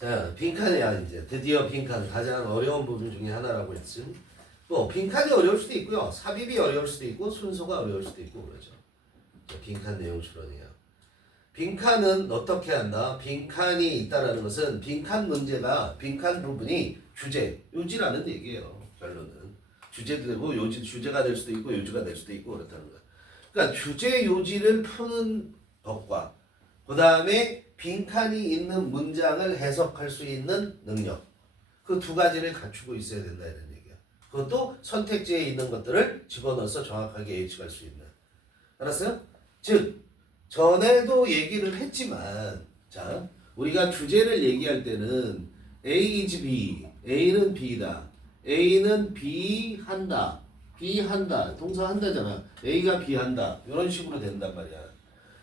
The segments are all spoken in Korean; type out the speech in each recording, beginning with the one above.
자, 빈칸이야 이제 드디어 빈칸 가장 어려운 부분 중에 하나라고 했지. 뭐 빈칸이 어려울 수도 있고요. 삽입이 어려울 수도 있고 순서가 어려울 수도 있고 그러죠. 자, 빈칸 내용 추론이에요. 빈칸은 어떻게 한다? 빈칸이 있다라는 것은 빈칸 문제가 빈칸 부분이 주제, 요지라는 얘기예요. 결론은 주제도 되고 요지 주제가 될 수도 있고 요지가 될 수도 있고 그렇다는 거야. 그러니까 주제 요지를 푸는 것과 그 다음에 빈칸이 있는 문장을 해석할 수 있는 능력 그 두 가지를 갖추고 있어야 된다 이런 얘기야. 그것도 선택지에 있는 것들을 집어넣어서 정확하게 예측할 수 있는. 알았어요? 즉 전에도 얘기를 했지만 자 우리가 주제를 얘기할 때는 A is B, A는 B다, A는 B 한다, B 한다, 동사 한다잖아. A가 B 한다 이런 식으로 된단 말이야.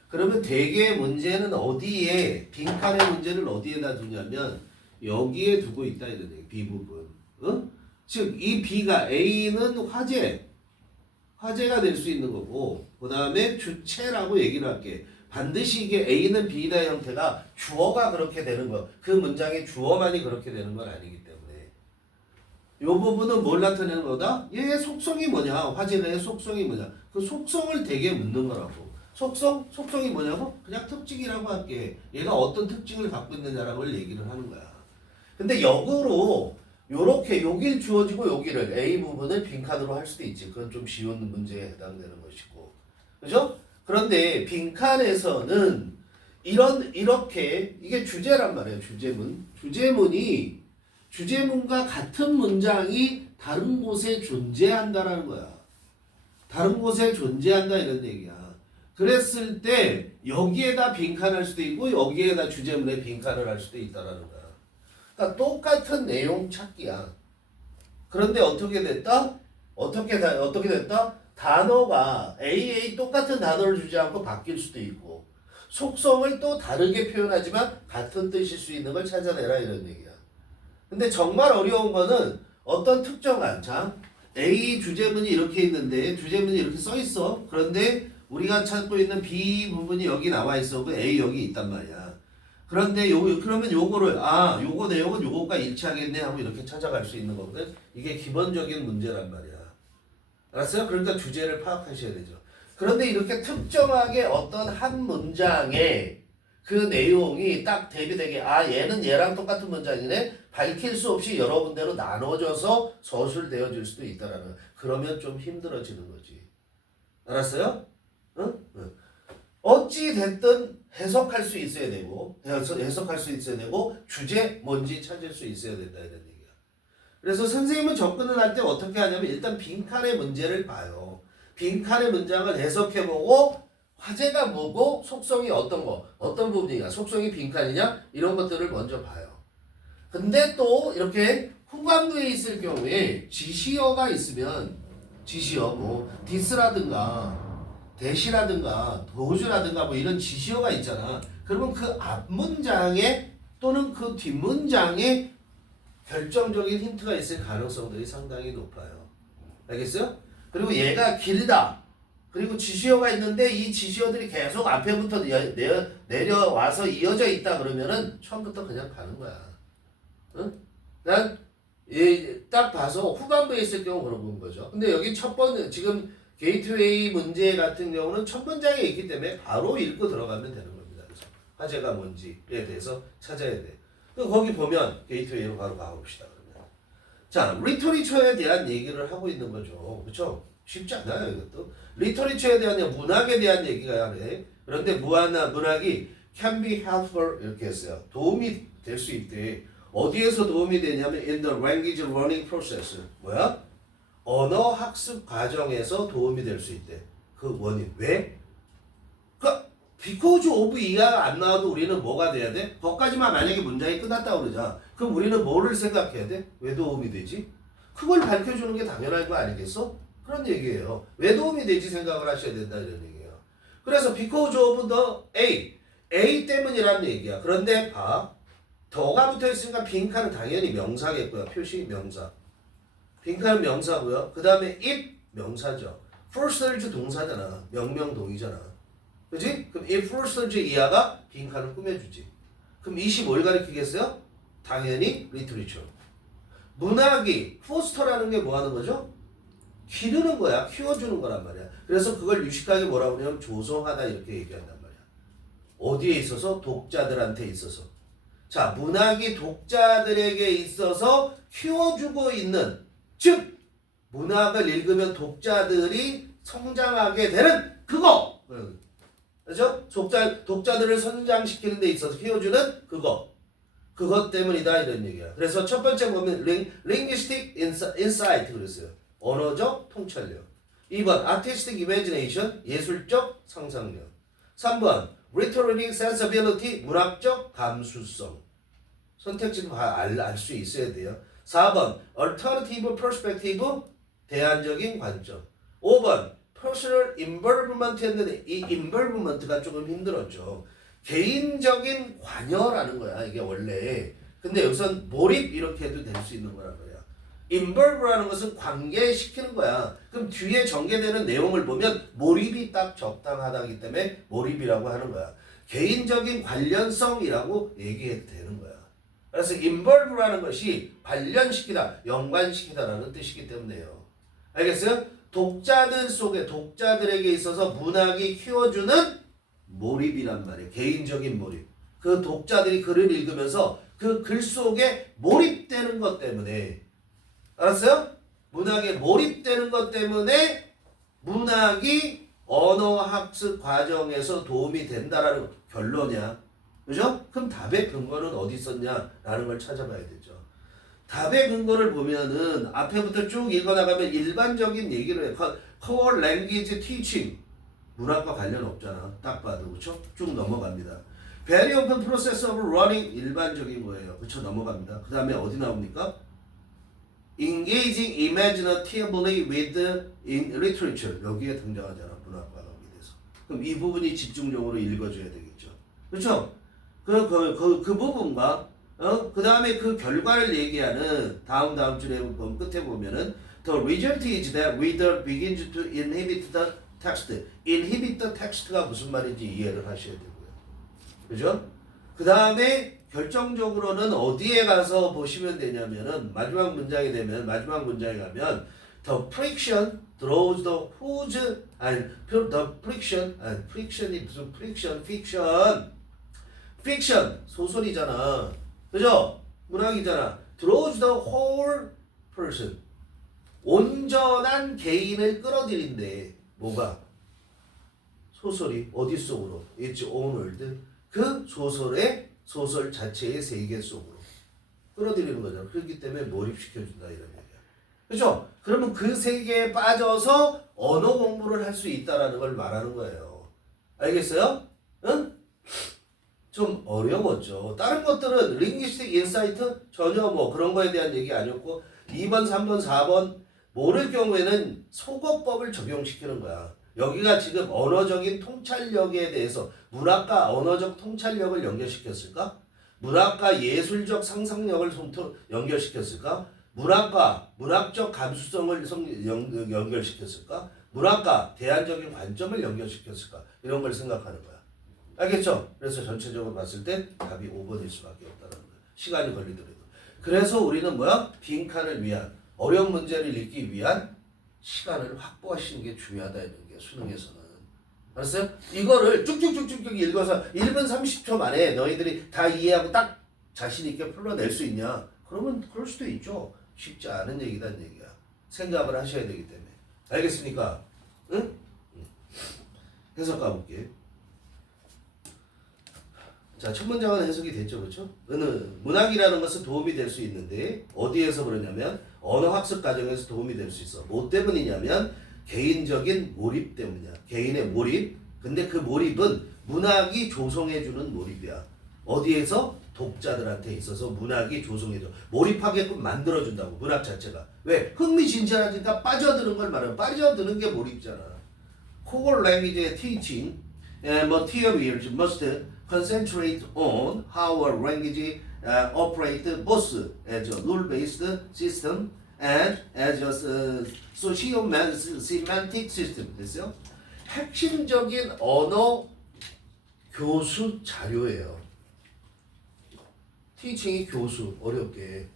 그러면 대개 문제는 어디에 빈칸의 문제를 어디에다 두냐면 여기에 두고 있다 이런 얘기. B 부분. 즉 이 B가 A는 화제가 될 수 있는 거고 그 다음에 주체라고 얘기를 할게. 반드시 이게 A는 B다 형태가 주어가 그렇게 되는 거. 그 문장의 주어만이 그렇게 되는 건 아니기 때문에 이 부분은 뭘 나타내는 거다? 얘의 속성이 뭐냐? 화제의 속성이 뭐냐? 그 속성을 되게 묻는 거라고. 속성이 뭐냐고? 그냥 특징이라고 할게. 얘가 어떤 특징을 갖고 있느냐라고 얘기를 하는 거야. 근데 역으로 요렇게 여길 주어지고 여기를 A 부분을 빈칸으로 할 수도 있지. 그건 좀 쉬운 문제에 해당되는 것이고. 그죠? 그런데 빈칸에서는 이렇게 이게 주제란 말이에요. 주제문과 같은 문장이 다른 곳에 존재한다라는 거야. 다른 곳에 존재한다 이런 얘기야. 그랬을 때 여기에다 빈칸할 수도 있고 여기에다 주제문에 빈칸을 할 수도 있다라는 거야. 그러니까 똑같은 내용 찾기야. 그런데 어떻게 됐다? 어떻게 됐다? 단어가 AA 똑같은 단어를 주지 않고 바뀔 수도 있고 속성을 또 다르게 표현하지만 같은 뜻일 수 있는 걸 찾아내라 이런 얘기야. 근데 정말 어려운 거는 어떤 특정한 자 A 주제문이 이렇게 있는데 주제문이 이렇게 써 있어. 그런데 우리가 찾고 있는 B 부분이 여기 나와 있어. 그 A 여기 있단 말이야. 그런데 그러면 요거를 요거 내용은 요거가 일치하겠네 하고 이렇게 찾아갈 수 있는 거거든. 이게 기본적인 문제란 말이야. 알았어요? 그러니까 주제를 파악하셔야 되죠. 그런데 이렇게 특정하게 어떤 한 문장에 그 내용이 딱 대비되게 얘는 얘랑 똑같은 문장이네. 밝힐 수 없이 여러 군데로 나눠져서 서술되어질 수도 있다라는. 그러면 좀 힘들어지는 거지. 알았어요? 응? 어찌 됐든 해석할 수 있어야 되고 해석할 수 있어야 되고 주제 뭔지 찾을 수 있어야 된다 이런 얘기야. 그래서 선생님은 접근을 할 때 어떻게 하냐면 일단 빈칸의 문제를 봐요. 빈칸의 문장을 해석해보고 화제가 뭐고 속성이 어떤 부분이냐 속성이 빈칸이냐 이런 것들을 먼저 봐요. 근데 또 이렇게 후반부에 있을 경우에 지시어가 있으면 지시어 뭐 디스라든가 대시라든가 도주라든가 뭐 이런 지시어가 있잖아. 그러면 그 앞문장에 또는 그 뒷문장에 결정적인 힌트가 있을 가능성들이 상당히 높아요. 알겠어요? 그리고 얘가 길다. 그리고 지시어가 있는데 이 지시어들이 계속 앞에부터 내려와서 이어져 있다 그러면은 처음부터 그냥 가는 거야. 응? 난 딱 봐서 후반부에 있을 경우 그런 거죠. 근데 여기 첫 번째 지금 게이트웨이 문제 같은 경우는 첫 문장에 있기 때문에 바로 읽고 들어가면 되는 겁니다. 그래서 화제가 뭔지에 대해서 찾아야 돼. 거기 보면 게이트웨이로 바로 가봅시다. 그러면. 자, 리터리처에 대한 얘기를 하고 있는 거죠. 그렇죠? 쉽지 않아요, 이것도. 리터리처에 대한 문학에 대한 얘기가 하네. 그런데 문학이 can be helpful 이렇게 했어요. 도움이 될 수 있대. 어디에서 도움이 되냐면 in the language learning process. 뭐야? 언어 학습 과정에서 도움이 될 수 있대. 그 원인. 왜? 그러니까 because of 이하가 안 나와도 우리는 뭐가 돼야 돼? 거기까지만 만약에 문장이 끝났다고 그러자. 그럼 우리는 뭐를 생각해야 돼? 왜 도움이 되지? 그걸 밝혀주는 게 당연한 거 아니겠어? 그런 얘기예요. 왜 도움이 되지 생각을 하셔야 된다 이런 얘기예요. 그래서 because of the A 때문이라는 얘기야. 그런데 봐. 더가 붙어있으니까 빈칸은 당연히 명사겠고요. 표시 명사. 빈칸은 명사고요. 그 다음에 if 명사죠. first 동사잖아. 명명동이잖아. 그지? 그럼 if first 이하가 빈칸을 꾸며주지. 그럼 it이 뭘 가리키겠어요? 당연히 리터리처. 문학이 포스터라는 게 뭐 하는 거죠? 기르는 거야. 키워주는 거란 말이야. 그래서 그걸 유식하게 뭐라고 그러냐면 조성하다 이렇게 얘기한단 말이야. 어디에 있어서? 독자들한테 있어서. 자, 문학이 독자들에게 있어서 키워주고 있는, 즉 문학을 읽으면 독자들이 성장하게 되는 그거. 그렇죠? 독자들을 성장시키는 데 있어서 키워주는 그것 때문이다 이런 얘기야. 그래서 첫 번째 보면 linguistic insight 그랬어요. 언어적 통찰력. 2번 artistic imagination 예술적 상상력. 3번 literary sensibility 문학적 감수성. 선택지도 알 수 있어야 돼요. 4번 alternative perspective 대안적인 관점. 5번 personal involvement 했는데 이 involvement가 조금 힘들었죠. 개인적인 관여라는 거야 이게 원래. 근데 여기선 몰입 이렇게 해도 될 수 있는 거란 말이야. involve라는 것은 관계시키는 거야. 그럼 뒤에 전개되는 내용을 보면 몰입이 딱 적당하다기 때문에 몰입이라고 하는 거야. 개인적인 관련성이라고 얘기해도 되는 거야. 그래서 involve라는 것이 관련시키다, 연관시키다라는 뜻이기 때문에요. 알겠어요? 독자들 속에 독자들에게 있어서 문학이 키워주는 몰입이란 말이에요. 개인적인 몰입. 그 독자들이 글을 읽으면서 그 글 속에 몰입되는 것 때문에, 알았어요? 문학에 몰입되는 것 때문에 문학이 언어학습 과정에서 도움이 된다라는 결론이야. 그죠? 그럼 답의 근거는 어디 있었냐라는 걸 찾아봐야 되죠. 답의 근거를 보면은 앞에부터 쭉 읽어나가면 일반적인 얘기를 해. Core Language Teaching. 문학과 관련 없잖아. 딱 봐도. 그렇죠? 쭉 넘어갑니다. Very Open Process of Learning 일반적인 거예요. 그렇죠? 넘어갑니다. 그 다음에 어디 나옵니까? Engaging imaginatively with in literature. 여기에 등장하잖아. 문학과 관계돼서. 그럼 이 부분이 집중적으로 읽어줘야 되겠죠. 그렇죠? 그 부분과 그 다음에 그 결과를 얘기하는 다음 줄에 끝에 보면은 The result is that reader begins to inhibit the text. inhibit the text가 무슨 말인지 이해를 하셔야 되고요. 그죠? 그 다음에 결정적으로는 어디에 가서 보시면 되냐면은 마지막 문장에 가면 The friction draws the whose and the friction and friction이 무슨 friction fiction 소설이잖아. 그죠? 문학이잖아. draws the whole person. 온전한 개인을 끌어들인대. 뭐가? 소설이 어디 속으로? Its own world. 그 소설 자체의 세계 속으로 끌어들이는 거잖아. 그렇기 때문에 몰입시켜준다 이런 얘기야. 그죠? 그러면 그 세계에 빠져서 언어 공부를 할 수 있다라는 걸 말하는 거예요. 알겠어요? 응? 좀 어려웠죠. 다른 것들은 링귀스틱 인사이트 전혀 뭐 그런 거에 대한 얘기 아니었고 2번, 3번, 4번 모를 경우에는 소거법을 적용시키는 거야. 여기가 지금 언어적인 통찰력에 대해서 문학과 언어적 통찰력을 연결시켰을까? 문학과 예술적 상상력을 연결시켰을까? 문학과 문학적 감수성을 연결시켰을까? 문학과 대안적인 관점을 연결시켰을까? 이런 걸 생각하는 거야. 알겠죠? 그래서 전체적으로 봤을 때 답이 5번일 수밖에 없다는 거야. 시간이 걸리더라도. 그래서 우리는 뭐야? 빈칸을 위한 어려운 문제를 읽기 위한 시간을 확보하시는 게 중요하다 이런 게 수능에서는. 알았어요? 이거를 쭉쭉쭉쭉 읽어서 1분 30초 만에 너희들이 다 이해하고 딱 자신 있게 풀어낼 수 있냐? 그러면 그럴 수도 있죠. 쉽지 않은 얘기란 얘기야. 생각을 하셔야 되기 때문에. 알겠습니까? 응? 해석 가볼게. 자, 첫 문장은 해석이 됐죠, 그렇죠? 문학이라는 것은 도움이 될 수 있는데 어디에서 그러냐면 언어학습 과정에서 도움이 될 수 있어. 뭐 때문이냐면 개인적인 몰입 때문이야. 개인의 몰입. 근데 그 몰입은 문학이 조성해주는 몰입이야. 어디에서? 독자들한테 있어서 문학이 조성해줘. 몰입하게끔 만들어준다고. 문학 자체가. 왜? 흥미진진하니까 빠져드는 걸 말하면 빠져드는 게 몰입이잖아. Core language teaching materials must concentrate on how a language operates both as a rule-based system and as a socio-semantic system. 됐어요? 핵심적인 언어 교수 자료예요. teaching이 교수 어렵게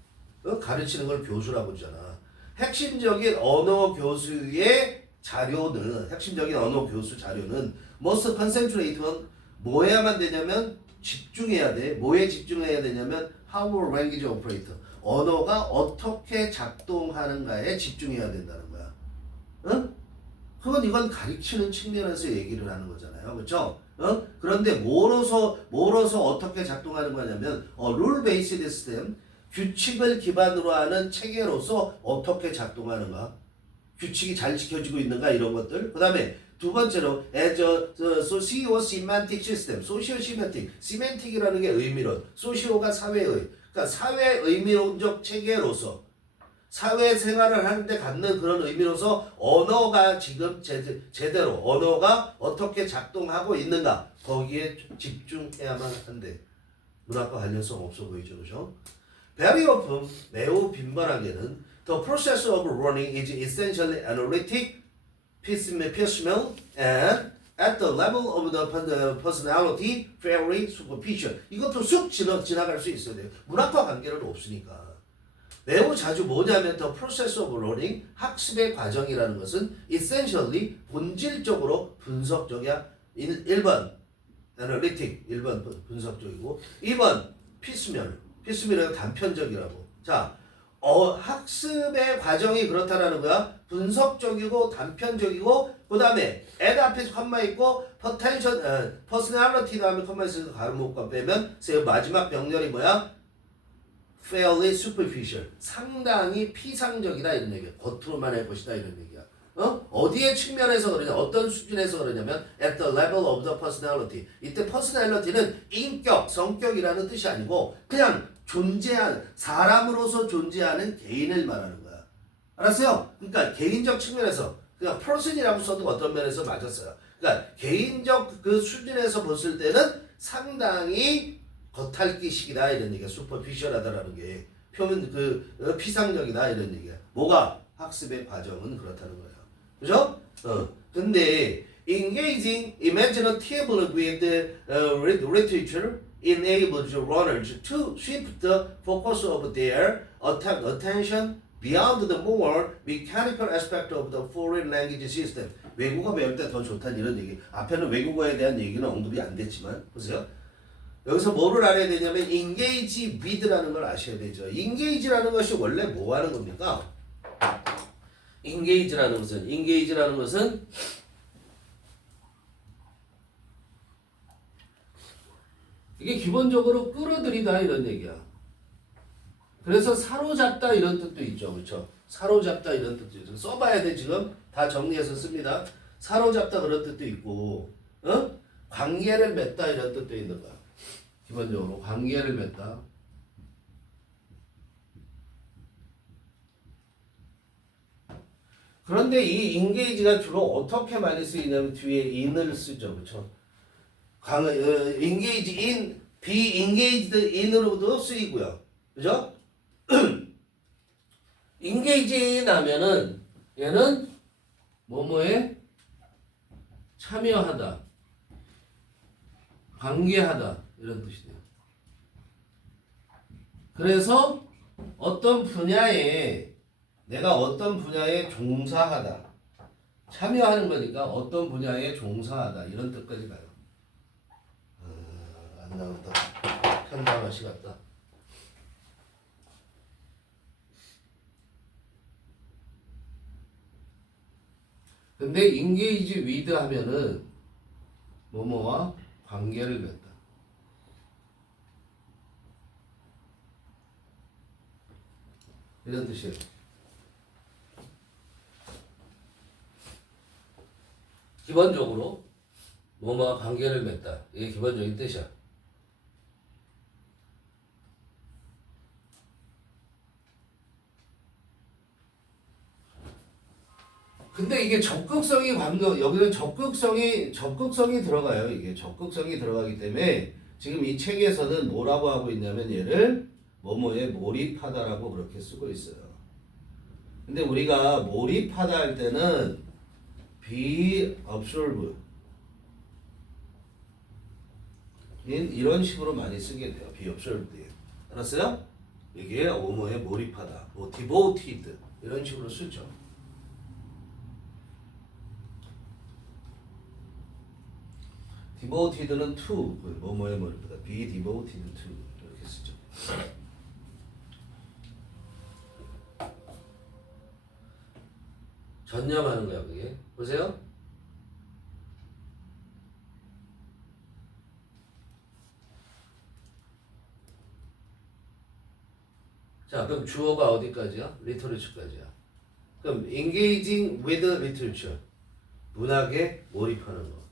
가르치는 걸 교수라고 하잖아. 핵심적인 언어 교수의 자료는 핵심적인 언어 교수 자료는 must concentrate면 뭐 해야만 되냐면 집중해야 돼. 뭐에 집중해야 되냐면 how language operate. 언어가 어떻게 작동하는가에 집중해야 된다는 거야. 응? 그건 이건 가르치는 측면에서 얘기를 하는 거잖아요. 그렇죠? 그런데 뭐로서 어떻게 작동하는 거냐면 rule based system 규칙을 기반으로 하는 체계로서 어떻게 작동하는가 규칙이 잘 지켜지고 있는가 이런 것들. 그 다음에 두 번째로 as a socio-semantic system. socio-semantic. semantic이라는 게 의미론. socio가 사회의. 그러니까 사회 의미론적 체계로서 사회생활을 하는데 갖는 그런 의미로서 언어가 지금 제대로 언어가 어떻게 작동하고 있는가 거기에 집중해야만 한대. 문학과 관련성 없어 보이죠, 그죠? Very often, 매우 빈번하게는 the process of learning is essentially analytic, piecemeal, and at the level of the personality, fairly superficial. 이것도 쑥 지나갈 수 있어야 돼요. 문학과 관계는 없으니까. 매우 자주 뭐냐면 the process of learning, 학습의 과정이라는 것은 essentially, 본질적으로 분석적이야. 1번, analytic, 1번 분석적이고 2번, piecemeal은 단편적이라고. 자, 학습의 과정이 그렇다라는 거야. 분석적이고 단편적이고 그 다음에 at 앞에 컴마 있고 personality 다음에 컴마 있으니까 가로목과 빼면 마지막 병렬이 뭐야? fairly superficial. 상당히 피상적이다 이런 얘기야. 겉으로만 할 것이다 이런 얘기야. 어디에 측면에서 그러냐? 어떤 수준에서 그러냐면 at the level of the personality. 이때 personality는 인격, 성격이라는 뜻이 아니고 그냥 존재한 사람으로서 존재하는 개인을 말하는 거야. 알았어요? 그러니까 개인적 측면에서 그냥 person이라고 써도 어떤 면에서 맞았어요. 그러니까 개인적 그 수준에서 봤을 때는 상당히 겉핥기식이다 이런 얘기야. 슈퍼피셜하다라는 게 표면 피상적이다 이런 얘기야. 뭐가? 학습의 과정은 그렇다는 거야. 그죠? 근데 engaging imaginatively with the literature enables learners to shift the focus of their attention beyond the more mechanical aspect of the foreign language system. 외국어 배울 때 더 좋다는 이런 얘기. 앞에는 외국어에 대한 얘기는 언급이 안 됐지만 보세요. 여기서 뭐를 알아야 되냐면 engage with라는 걸 아셔야 되죠. engage라는 것이 원래 뭐 하는 겁니까? engage라는 것은 이게 기본적으로 끌어들이다 이런 얘기야. 그래서 사로잡다 이런 뜻도 있죠. 그렇죠? 사로잡다 이런 뜻도 있죠. 써봐야 돼 지금. 다 정리해서 씁니다. 사로잡다 그런 뜻도 있고 관계를 맺다 이런 뜻도 있는 거야. 기본적으로 관계를 맺다. 그런데 이 engage가 주로 어떻게 많이 쓰이냐면 뒤에 in을 쓰죠. 그렇죠? engage in, be engaged in으로도 쓰이고요. 그죠? engage in 하면은 얘는 뭐뭐에 참여하다, 관계하다 이런 뜻이 돼요. 그래서 내가 어떤 분야에 종사하다, 참여하는 거니까 어떤 분야에 종사하다 이런 뜻까지 가요. 안 나온다. 현장아시 같다. 근데 engage with 하면은 뭐뭐와 관계를 맺다. 이런 뜻이에요. 기본적으로 뭐뭐와 관계를 맺다. 이게 기본적인 뜻이야. 근데 이게 여기는 적극성이 들어가요. 이게 적극성이 들어가기 때문에 지금 이 책에서는 뭐라고 하고 있냐면 얘를 뭐뭐에 몰입하다라고 그렇게 쓰고 있어요. 근데 우리가 몰입하다 할 때는 be absorbed 이런 식으로 많이 쓰게 돼요. be absorbed. 알았어요? 이게 뭐뭐에 몰입하다. 뭐 devoted 이런 식으로 쓰죠. devoted는 to 뭐뭐에 몰입하다. be devoted to 이렇게 쓰죠. 전념하는 거야 그게. 보세요. 자, 그럼 주어가 어디까지야? 리터리처까지야. 그럼 engaging with literature. 문학에 몰입하는 거.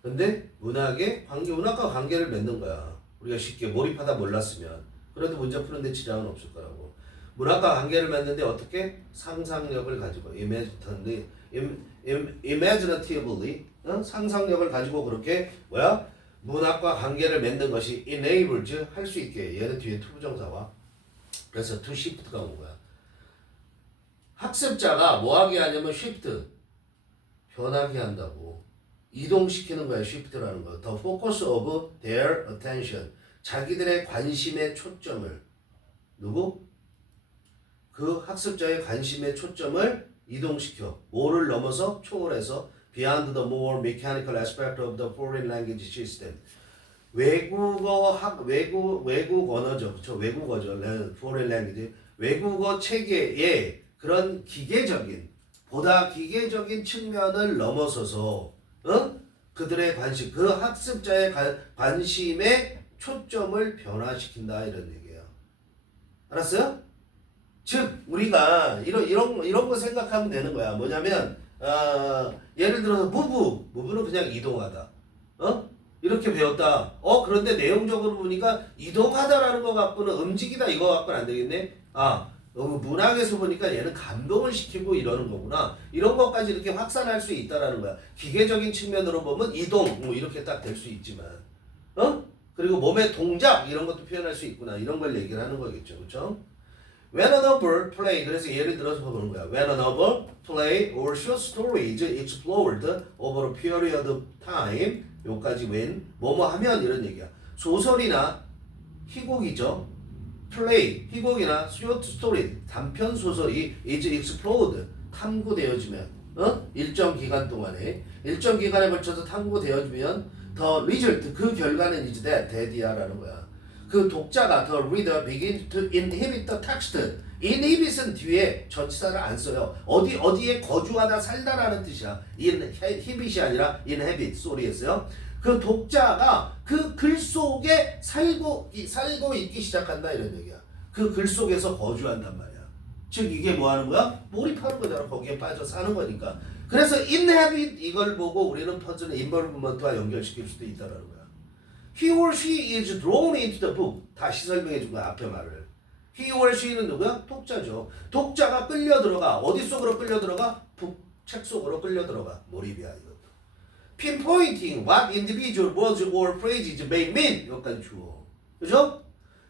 근데 문학과 관계를 맺는 거야. 우리가 쉽게 몰입하다 몰랐으면. 그래도 문제 푸는데 지장은 없을 거라고. 문학과 관계를 맺는데 어떻게? 상상력을 가지고 imaginatively 상상력을 가지고 그렇게 문학과 관계를 맺는 것이 enables 할 수 있게. 얘는 뒤에 투부정사와 그래서 to shift가 온 거야. 학습자가 뭐 하게 하냐면 shift 변하게 한다고. 이동시키는 거야. shift라는 거. The focus of their attention. 자기들의 관심의 초점을 누구? 그 학습자의 관심의 초점을 이동시켜. 뭐를 넘어서 초월해서 beyond the more mechanical aspect of the foreign language system. 외국 언어죠. 그렇죠? 외국어죠. foreign language. 외국어 체계의 그런 보다 기계적인 측면을 넘어서서 그들의 관심, 그 학습자의 관심의 초점을 변화시킨다 이런 얘기예요. 알았어요? 즉 우리가 이런 거 생각하면 되는 거야. 뭐냐면 예를 들어서 무브는 그냥 이동하다. 이렇게 배웠다. 그런데 내용적으로 보니까 이동하다라는 거 갖고는 움직이다 이거 갖고는 안 되겠네. 문학에서 보니까 얘는 감동을 시키고 이러는 거구나. 이런 것까지 이렇게 확산할 수 있다라는 거야. 기계적인 측면으로 보면 이동 이렇게 딱 될 수 있지만, 그리고 몸의 동작 이런 것도 표현할 수 있구나. 이런 걸 얘기를 하는 거겠죠, 그렇죠? When a novel play 그래서 예를 들어서 보는 거야. When a novel play or short story is explored over a period of time. 요까지 when 뭐뭐 하면 이런 얘기야. 소설이나 희곡이죠. 플레이, 희곡이나 short story, 단편 소설이 is explored, 탐구되어지면, 일정 기간에 걸쳐서 탐구되어지면 the result, 그 결과는 is that이야라는 거야. 그 독자가 the reader begins to inhabit the text. inhabit은 뒤에 전치사를 안 써요. 어디에 거주하다 살다라는 뜻이야. inhabit이 아니라 inhabit 소리였어요. 그 독자가 그 글 속에 살고 있기 시작한다 이런 얘기야. 그 글 속에서 거주한단 말이야. 즉 이게 뭐 하는 거야? 몰입하는 거잖아. 거기에 빠져 사는 거니까. 그래서 inhabit 이걸 보고 우리는 퍼즐의 involvement와 연결시킬 수도 있다는 거야. He or she is drawn into the book. 다시 설명해 준 거야. 앞에 말을. He or she는 누구야? 독자죠. 독자가 끌려 들어가. 어디 속으로 끌려 들어가? 책 속으로 끌려 들어가. 몰입이야 이것도. Pinpointing what individual words or phrases may mean. 여기까지 주어. 그죠?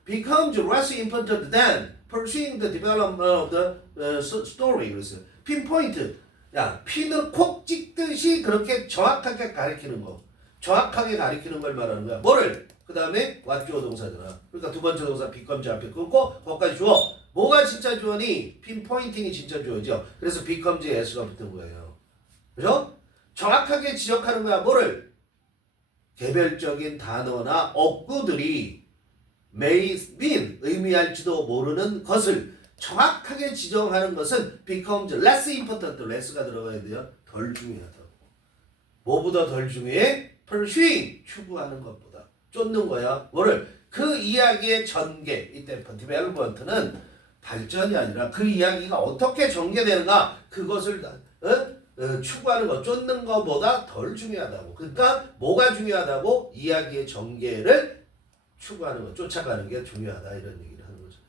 Becomes less important than pursuing the development of the story. 그래서 pinpoint. 야, 핀을 콕 찍듯이 그렇게 정확하게 가리키는 거. 정확하게 가리키는 걸 말하는 거야. 뭐를? 그 다음에 what 주어 동사잖아. 그러니까 두 번째 동사 becomes 앞에 끊고 거기까지 주어. 뭐가 진짜 주어니? pinpointing이 진짜 주어죠. 그래서 becomes에 s가 붙은 거예요. 그죠? 정확하게 지적하는 거야. 뭐를? 개별적인 단어나 어구들이 may mean 의미할지도 모르는 것을 정확하게 지정하는 것은 becomes less important. less가 들어가야 돼요. 덜 중요하다고. 뭐보다 덜 중요해? pursuing 추구하는 것보다 쫓는 거야. 뭐를? 그 이야기의 전개. 이때 development는 발전이 아니라 그 이야기가 어떻게 전개되는가 그것을 추구하는 것, 쫓는 것보다 덜 중요하다고. 그러니까 뭐가 중요하다고? 이야기의 전개를 추구하는 것, 쫓아가는 게 중요하다 이런 얘기를 하는 거죠.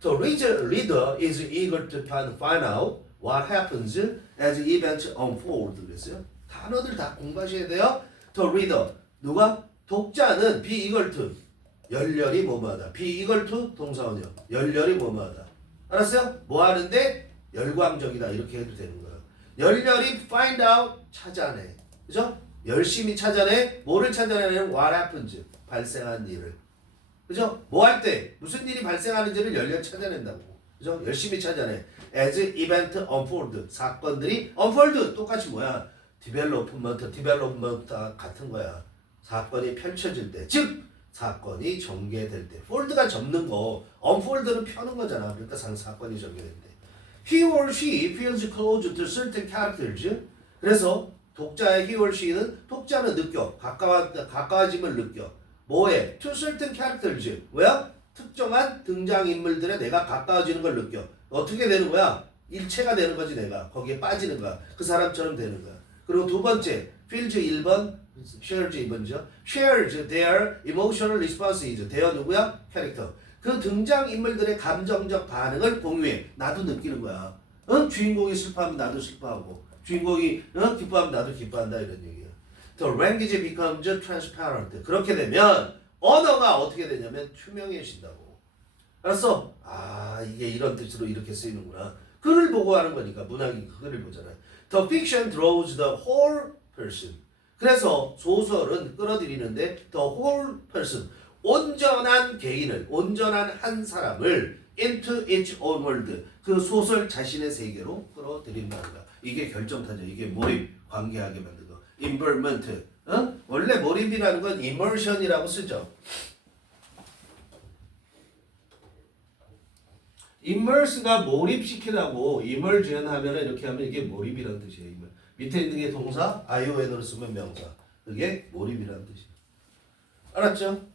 The reader is eager to find out what happens as events unfold. 그랬어요. 단어들 다 공부하셔야 돼요. The reader, 누가? 독자는 be eager to, 열렬히 뭐뭐하다. be eager to 동사원이요. 열렬히 뭐뭐하다. 알았어요? 뭐 하는데? 열광적이다. 이렇게 해도 되는 거예요. 열렬히 find out, 찾아내. 그죠? 열심히 찾아내. 뭐를 찾아내냐면 what happens, 발생한 일을. 그죠? 뭐 할 때 무슨 일이 발생하는지를 열렬 찾아낸다고. 그죠? 열심히 찾아내. as event unfold 사건들이 unfold 똑같이 뭐야? development 같은 거야. 사건이 펼쳐질 때, 즉 사건이 전개될 때. fold가 접는 거, unfold는 펴는 거잖아. 그러니까 사건이 전개될 때. He or she feels close to certain characters. 그래서 독자의 he or she는 독자는 느껴 가까워짐을 느껴. 뭐에? To certain characters. 뭐야? 특정한 등장인물들에 내가 가까워지는 걸 느껴. 어떻게 되는 거야? 일체가 되는 거지 내가. 거기에 빠지는 거야. 그 사람처럼 되는 거야. 그리고 두 번째, feels 1번, shares 2번이죠. shares their emotional responses. their 누구야? 캐릭터. 그 등장인물들의 감정적 반응을 공유해. 나도 느끼는 거야. 주인공이 슬퍼하면 나도 슬퍼하고 주인공이 기뻐하면 나도 기뻐한다 이런 얘기야. The language becomes transparent. 그렇게 되면 언어가 어떻게 되냐면 투명해진다고. 알았어? 아 이게 이런 뜻으로 이렇게 쓰이는구나. 글을 보고 하는 거니까 문학이 그 글을 보잖아요. The fiction draws the whole person. 그래서 소설은 끌어들이는데 the whole person. 온전한 개인을, 온전한 한 사람을 into its own world. 그 소설 자신의 세계로 끌어들인다는 거야. 이게 결정타죠. 이게 몰입, 관계하게 만든 거. involvement. 원래 몰입이라는 건 immersion이라고 쓰죠. immerse가 몰입시키라고 immersion 하면은 이렇게 하면 이게 몰입이라는 뜻이에요. 밑에 있는 게 동사, ION으로 쓰면 명사. 그게 몰입이라는 뜻이에요. 알았죠?